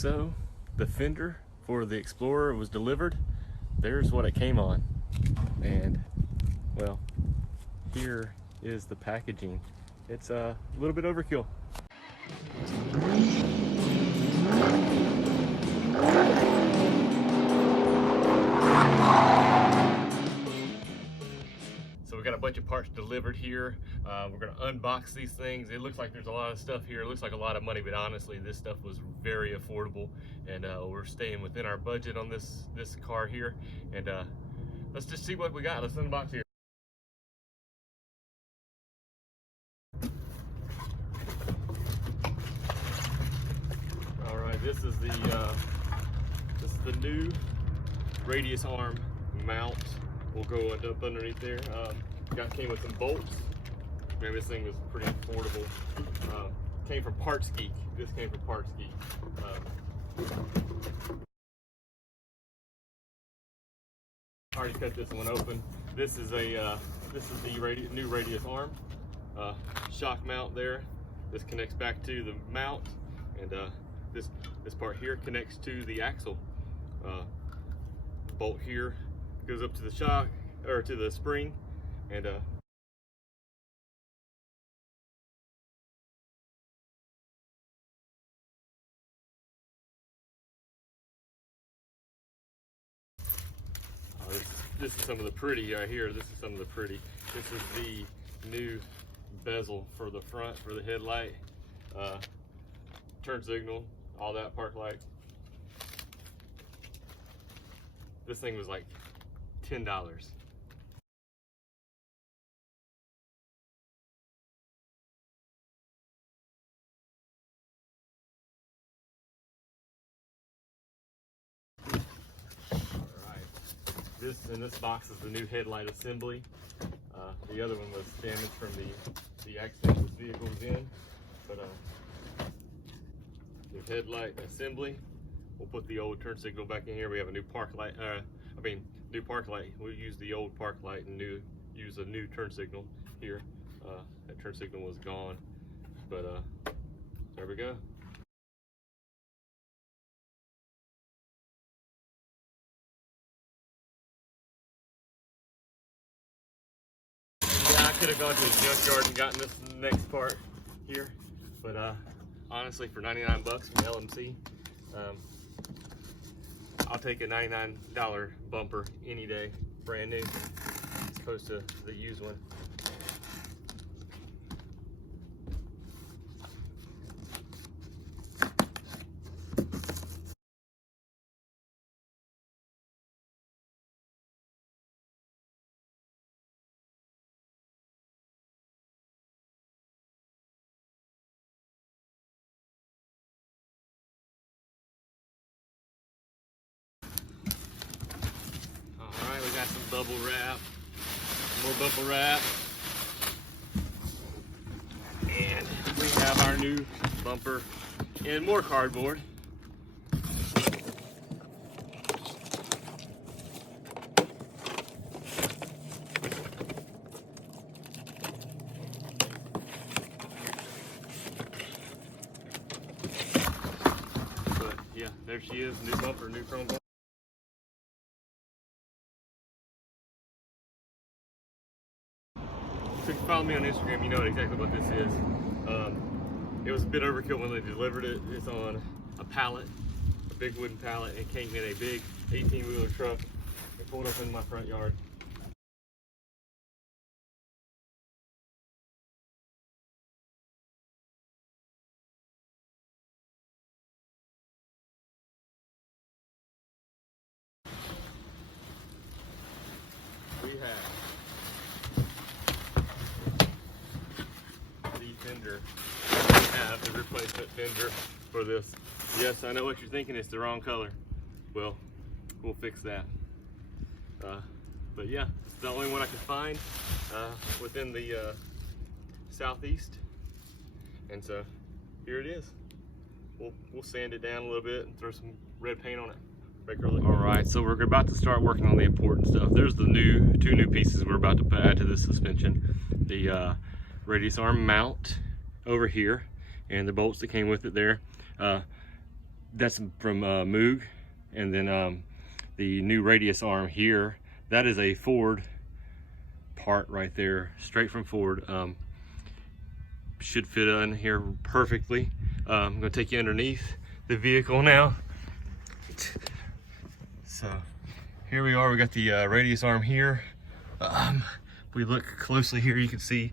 So the fender for the Explorer was delivered. There's what it came on, and well, here is the packaging. It's a little bit overkill. So we got a bunch of parts delivered here. We're gonna unbox these things. It looks like there's a lot of stuff here. It looks like a lot of money, but honestly, this stuff was very affordable, and we're staying within our budget on this car here. And let's just see what we got. Let's unbox here. All right, this is the new radius arm mount. We'll go up underneath there. Came with some bolts. Man, this thing was pretty affordable. Came from Parts Geek. This came from Parts Geek. Already cut this one open. This is the new radius arm shock mount there. This connects back to the mount, and this part here connects to the axle. Bolt here goes up to the shock, or to the spring, and this is some of the pretty right here. This is some of the pretty. This is the new bezel for the front, for the headlight, turn signal, all that, park light. This thing was like $10. This box is the new headlight assembly. The other one was damaged from the accident this vehicle was in, but the headlight assembly. We'll put the old turn signal back in here. We have a new park light. New park light. We'll use the old park light and use a new turn signal here. That turn signal was gone, but there we go. I could have gone to a junkyard and gotten this next part here, but honestly, for 99 bucks from LMC, I'll take a $99 bumper any day, brand new, as opposed to the used one. We got some bubble wrap, more bubble wrap, and we have our new bumper and more cardboard. But yeah, there she is, new bumper, new chrome bumper. If you follow me on Instagram, you know exactly what this is. It was a bit overkill when they delivered it. It's on a pallet, a big wooden pallet. It came in a big 18-wheeler truck. It pulled up in my front yard. We have fender. We have the replacement fender for this. Yes, I know what you're thinking, it's the wrong color. Well, we'll fix that. But yeah, it's the only one I could find within the southeast, and so here it is. We'll sand it down a little bit and throw some red paint on it. All right, so we're about to start working on the important stuff. There's the two new pieces we're about to add to this suspension. The radius arm mount over here, and the bolts that came with it there. That's from Moog. And then the new radius arm here, that is a Ford part right there, straight from Ford. Should fit in here perfectly. I'm gonna take you underneath the vehicle now. So here we are, we got the radius arm here. If we look closely here, you can see,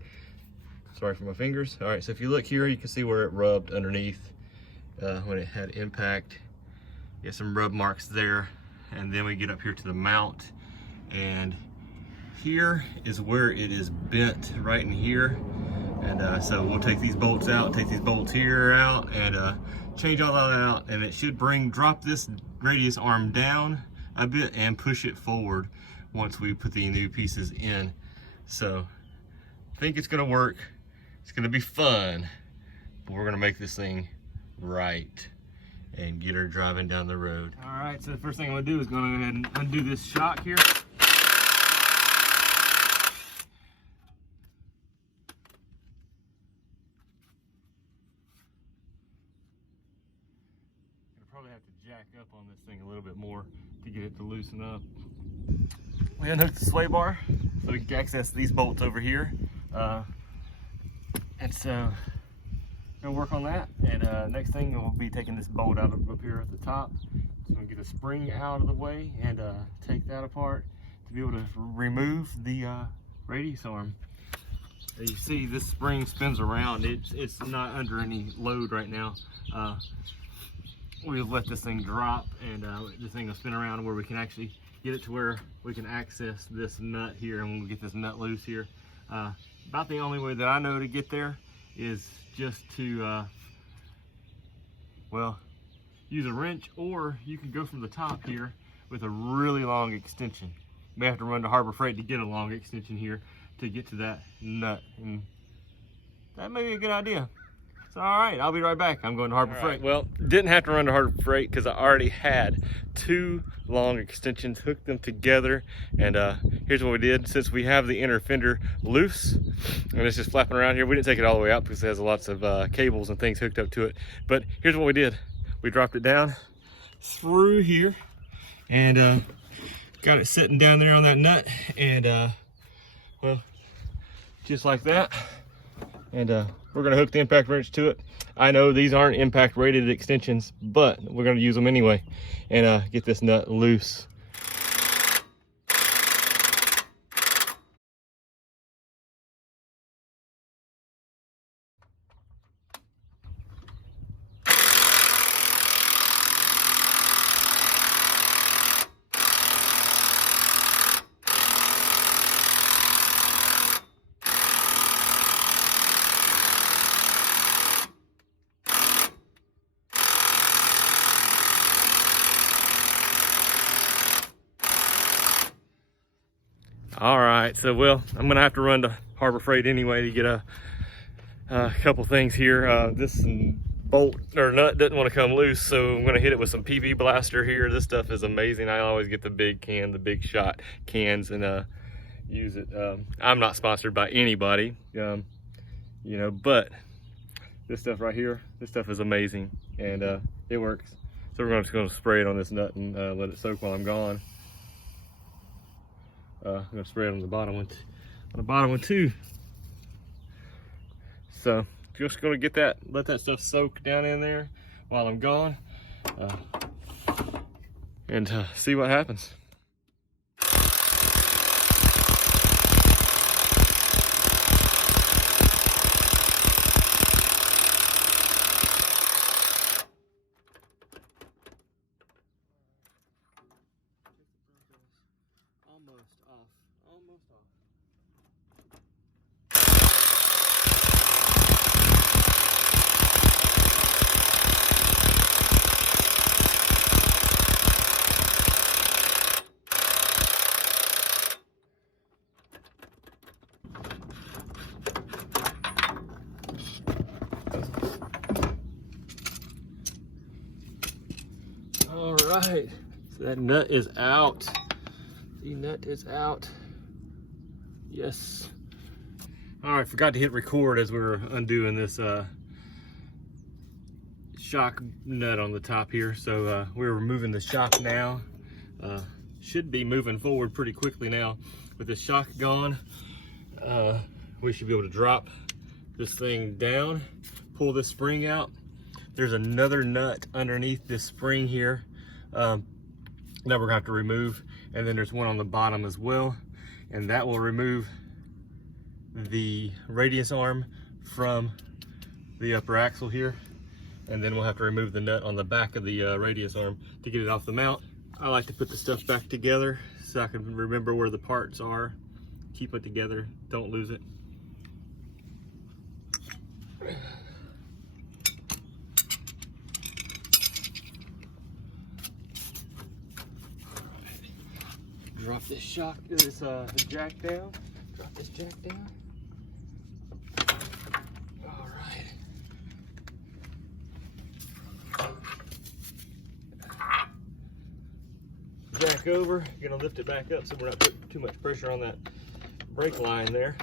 sorry for my fingers. All right, so if you look here, you can see where it rubbed underneath when it had impact. Get some rub marks there. And then we get up here to the mount, and here is where it is bent, right in here. And so we'll take these bolts out, take these bolts here out, and change all that out, and it should drop this radius arm down a bit and push it forward once we put the new pieces in. So I think it's gonna work. It's gonna be fun, but we're gonna make this thing right and get her driving down the road. All right, so the first thing I'm gonna do is go ahead and undo this shock here. Probably have to jack up on this thing a little bit more to get it to loosen up. We unhooked the sway bar so we can access these bolts over here. And so gonna work on that. And next thing we'll be taking this bolt out of up here at the top. So we'll get the spring out of the way and take that apart to be able to remove the radius arm. As you see, this spring spins around. It's not under any load right now. We'll let this thing drop, and this thing will spin around where we can actually get it to where we can access this nut here, and we'll get this nut loose here. About the only way that I know to get there is just to, well, use a wrench, or you can go from the top here with a really long extension. You may have to run to Harbor Freight to get a long extension here to get to that nut, and that may be a good idea. So, all right, I'll be right back. I'm going to Harbor Freight. Well, didn't have to run to Harbor Freight because I already had 2 long extensions, hooked them together, and here's what we did. Since we have the inner fender loose and it's just flapping around here, we didn't take it all the way out because it has lots of cables and things hooked up to it. But here's what we did. We dropped it down through here and got it sitting down there on that nut, and well, just like that. And we're gonna hook the impact wrench to it. I know these aren't impact rated extensions, but we're gonna use them anyway and get this nut loose. All right, so well, I'm gonna have to run to Harbor Freight anyway to get a couple things here. This bolt or nut doesn't want to come loose, so I'm gonna hit it with some PV blaster here. This stuff is amazing. I always get the big can, the big shot cans, and use it. I'm not sponsored by anybody, you know, but this stuff right here, this stuff is amazing, and it works. So we're just gonna spray it on this nut and let it soak while I'm gone. I'm gonna spray it on the bottom one, too. So just gonna get that, let that stuff soak down in there while I'm gone, and see what happens. Almost off. All right, so that nut is out. The nut is out. Yes. All right, forgot to hit record as we were undoing this shock nut on the top here. So we're removing the shock now. Should be moving forward pretty quickly now. With the shock gone, we should be able to drop this thing down, pull this spring out. There's another nut underneath this spring here that we're gonna have to remove. And then there's one on the bottom as well. And that will remove the radius arm from the upper axle here. And then we'll have to remove the nut on the back of the radius arm to get it off the mount. I like to put the stuff back together so I can remember where the parts are. Keep it together, don't lose it. Drop this jack down. Drop this jack down. All right. Jack over. You're gonna lift it back up so we're not putting too much pressure on that brake line there.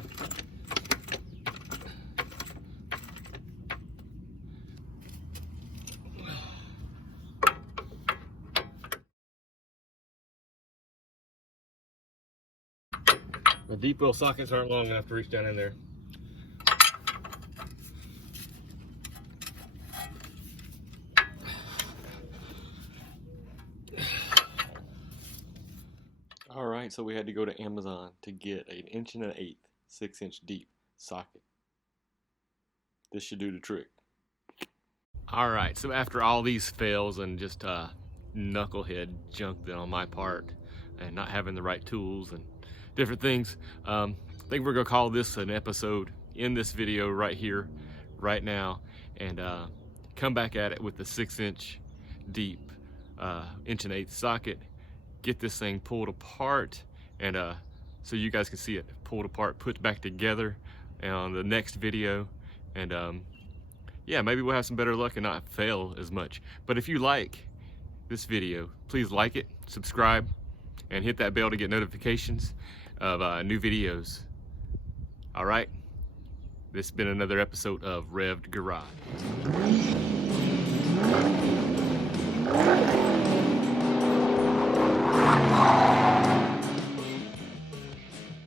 The deep well sockets aren't long enough to reach down in there. All right, so we had to go to Amazon to get an 1 1/8", 6-inch deep socket. This should do the trick. All right, so after all these fails and just knucklehead junk on my part and not having the right tools and different things, I think we're gonna call this an episode in this video right here, right now, and come back at it with the 6-inch deep 1 1/8" socket. Get this thing pulled apart, and so you guys can see it pulled apart, put back together on the next video. And yeah, maybe we'll have some better luck and not fail as much. But if you like this video, please like it, subscribe, and hit that bell to get notifications of new videos. All right, this has been another episode of Rev'd Garage.